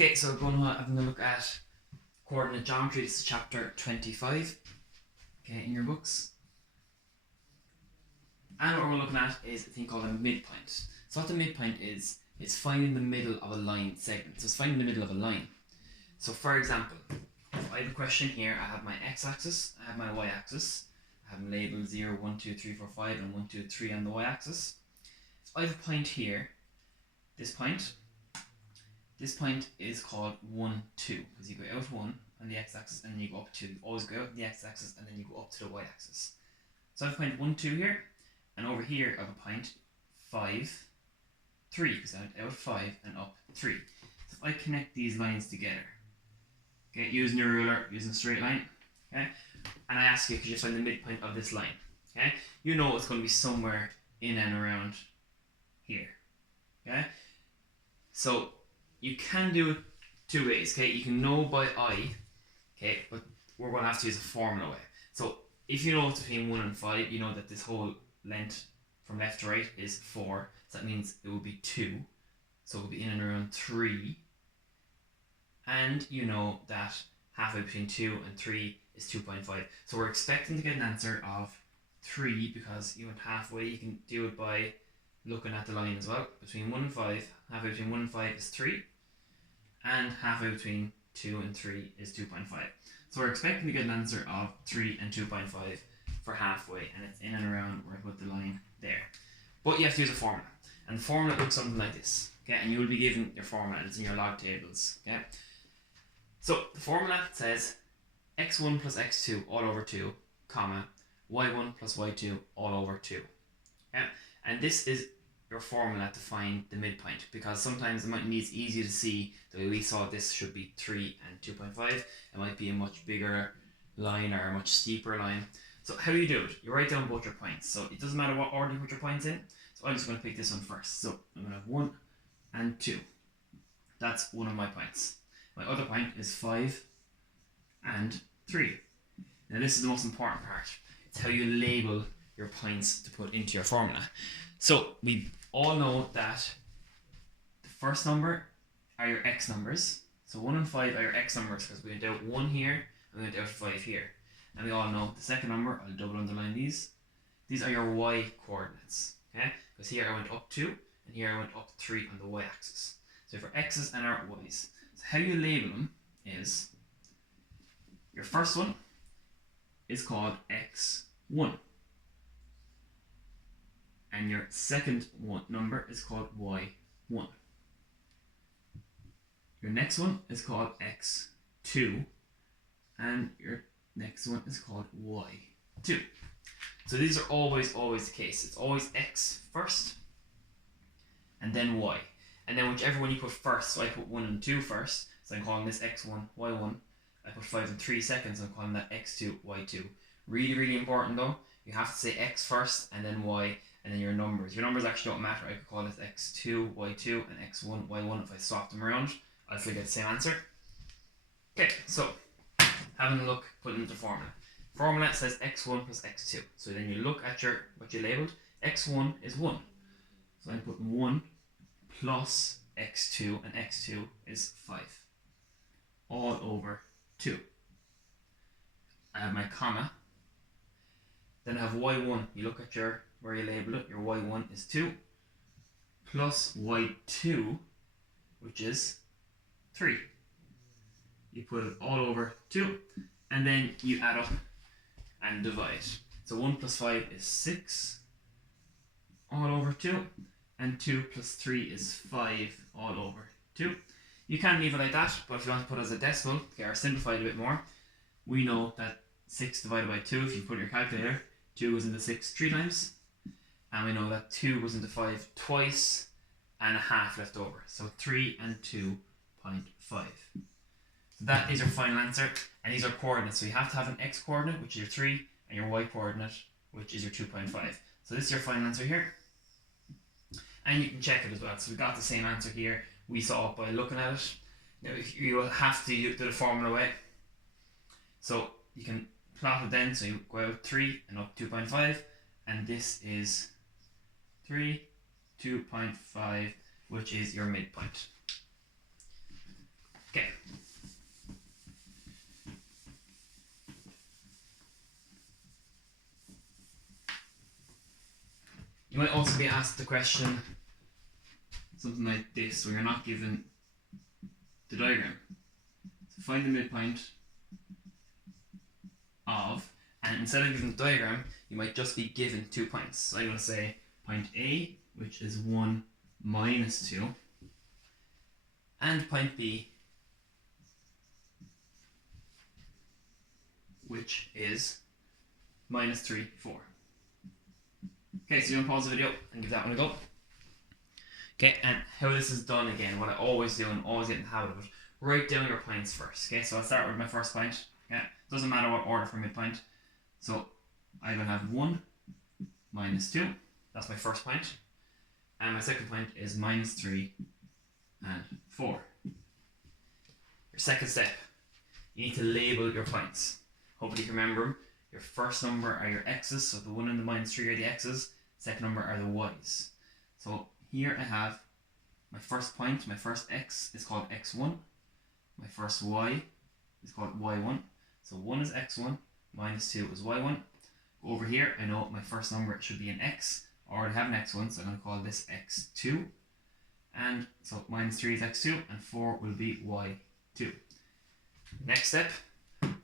Okay, so we're going to have a look at coordinate geometry. This is chapter 25, okay, in your books. And what we're looking at is a thing called a midpoint. So what the midpoint is finding the middle of a line segment. So it's finding the middle of a line. So for example, if I have a question here, I have my x-axis, I have my y-axis, I have them labeled 0, 1, 2, 3, 4, 5, and 1, 2, 3 on the y-axis. So I have a point here, this point is called 1, 2, because you go out 1 on the x-axis and then you go up 2. You always go out on the x-axis and then you go up to the y-axis. So I have a point 1, 2 here, and over here I have a point 5, 3, because I went out 5 and up 3. So if I connect these lines together, okay, using your ruler, using a straight line, okay, and I ask you, could you find the midpoint of this line, okay, you know it's going to be somewhere in and around here, okay. So you can do it two ways, okay. You can know by eye, okay, but we're going to have to use a formula way. So if you know it's between 1 and 5, you know that this whole length from left to right is 4, so that means it will be 2, so it will be in and around 3, and you know that halfway between 2 and 3 is 2.5. So we're expecting to get an answer of 3 because you went halfway. You can do it by looking at the line as well. Between 1 and 5, halfway between 1 and 5 is 3, and halfway between 2 and 3 is 2.5. So we're expecting to get an answer of 3 and 2.5 for halfway, and it's in and around where I put the line there. But you have to use a formula, and the formula looks something like this, okay? And you will be given your formula, and it's in your log tables, okay? So the formula says x1 plus x2 all over 2, comma, y1 plus y2 all over 2, okay? And this is your formula to find the midpoint, because sometimes it might be easier to see the way we saw this should be 3 and 2.5. It might be a much bigger line or a much steeper line. So how do you do it? You write down both your points. So it doesn't matter what order you put your points in. So I'm just going to pick this one first. So I'm going to have 1 and 2. That's one of my points. My other point is 5 and 3. Now this is the most important part. It's how you label your points to put into your formula. So we all know that the first number are your x numbers. So 1 and 5 are your x numbers because we went out 1 here and we went out 5 here. And we all know the second number, I'll double underline these. These are your y coordinates, okay? Because here I went up 2 and here I went up 3 on the y axis. So for x's and our y's. So how you label them is your first one is called x1. And your second number is called y1. Your next one is called x2, and your next one is called y2. So these are always the case. It's always x first, and then y. And then whichever one you put first, so I put 1 and 2 first, so I'm calling this x1, y1. I put 5 and 3 second, so I'm calling that x2, y2. Really important though, you have to say x first, and then y, and then your numbers. Your numbers actually don't matter. I could call this x2, y2, and x1, y1. If I swap them around, I'll still get the same answer. Okay, so having a look, putting into the formula. Formula says x1 plus x2. So then you look at what you labeled. x1 is 1. So I put 1 plus x2, and x2 is 5. All over 2. I have my comma. Then I have y1. You look at where you label it. Your y1 is 2 plus y2, which is 3. You put it all over 2, and then you add up and divide. So 1 plus 5 is 6 all over 2, and 2 plus 3 is 5 all over 2. You can leave it like that, but if you want to put it as a decimal, or simplify it a bit more, we know that 6 divided by 2, if you put in your calculator, 2 goes into 6 3 times, and we know that 2 goes into 5 twice, and a half left over. So 3 and 2.5. So that is your final answer, and these are coordinates. So you have to have an x coordinate, which is your 3, and your y coordinate, which is your 2.5. So this is your final answer here, and you can check it as well. So we got the same answer here. We saw it by looking at it. Now you will have to do the formula way. So you can plot it then. So you go out 3 and up 2.5, and this is 3, 2.5, which is your midpoint. You might also be asked the question, something like this, where you're not given the diagram. So find the midpoint of, and instead of giving the diagram, you might just be given 2 points. So I'm going to say point A, which is 1 minus 2, and point B, which is minus 3, 4. Okay, so you're going to pause the video and give that one a go. Okay, and how this is done again, what I always do and always get in the habit of it, write down your points first. Okay, so I'll start with my first point. Yeah, doesn't matter what order for midpoint. So I'm going to have 1 minus 2. That's my first point. And my second point is minus 3 and 4. Your second step, you need to label your points. Hopefully you can remember them. Your first number are your x's, so the 1 and the minus 3 are the x's. Second number are the y's. So here I have my first point, my first x is called x1. My first y is called y1. So 1 is x1, minus 2 is y1. Go over here, I know my first number should be an x. I already have an x1, so I'm going to call this x2. And so minus 3 is x2, and 4 will be y2. Next step,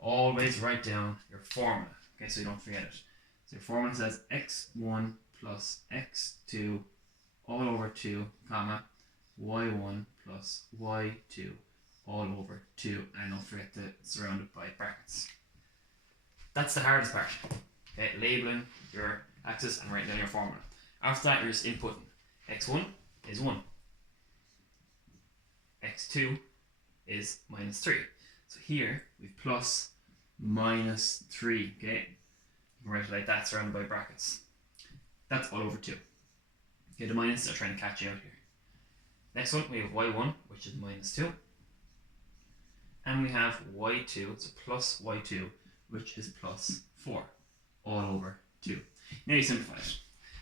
always write down your formula, okay, so you don't forget it. So your formula says x1 plus x2 all over 2, comma, y1 plus y2 all over 2, and don't forget to surround it by brackets. That's the hardest part, okay, labeling your axis and writing down your formula. After that, you're just inputting. x1 is 1. x2 is minus 3. So here, we've plus minus 3, okay? You can write it like that, surrounded by brackets. That's all over 2. Okay, the minuses are trying to catch you out here. Next one, we have y1, which is minus 2. And we have y2, so plus y2, which is plus 4, all over 2. Now you simplify it.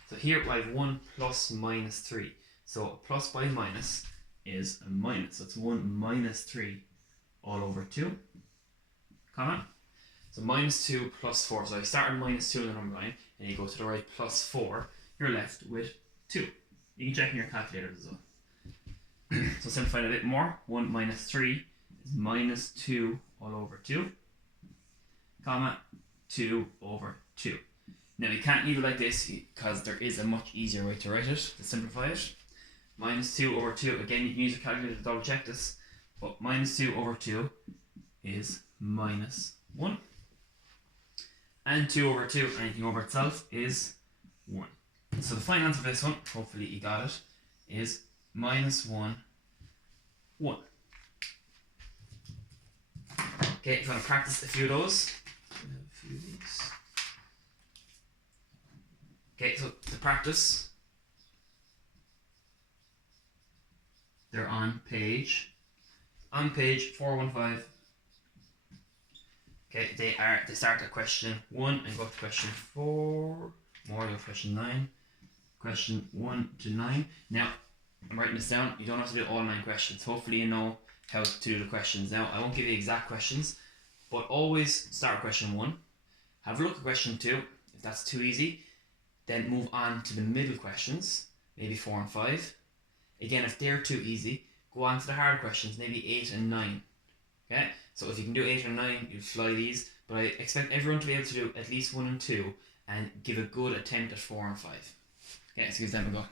So here I have 1 plus minus 3. So a plus by minus is a minus. So it's 1 minus 3 all over 2, comma. So minus 2 plus 4. So I start at minus 2 in the number line, and you go to the right plus 4. You're left with 2. You can check in your calculators as well. So simplify it a bit more. 1 minus 3 is minus 2 all over 2, comma, 2 over 2. Now you can't leave it like this because there is a much easier way to write it, to simplify it. Minus 2 over 2, again you can use your calculator to double check this, but minus 2 over 2 is minus 1. And 2 over 2, anything over itself, is 1. So the final answer for this one, hopefully you got it, is minus 1, 1. Okay, if you want to practice a few of those, okay, so to practice, they're on page 415. Okay, they start at question 1 and go to question 4, more to question 9, question 1 to 9. Now, I'm writing this down, you don't have to do all 9 questions. Hopefully you know how to do the questions. Now, I won't give you exact questions, but always start with question 1. Have a look at question 2. If that's too easy, then move on to the middle questions, maybe 4 and 5. Again, if they're too easy, go on to the harder questions, maybe 8 and 9. Okay, so if you can do 8 or 9, you fly these, but I expect everyone to be able to do at least 1 and 2 and give a good attempt at 4 and 5. Okay, so give them a go.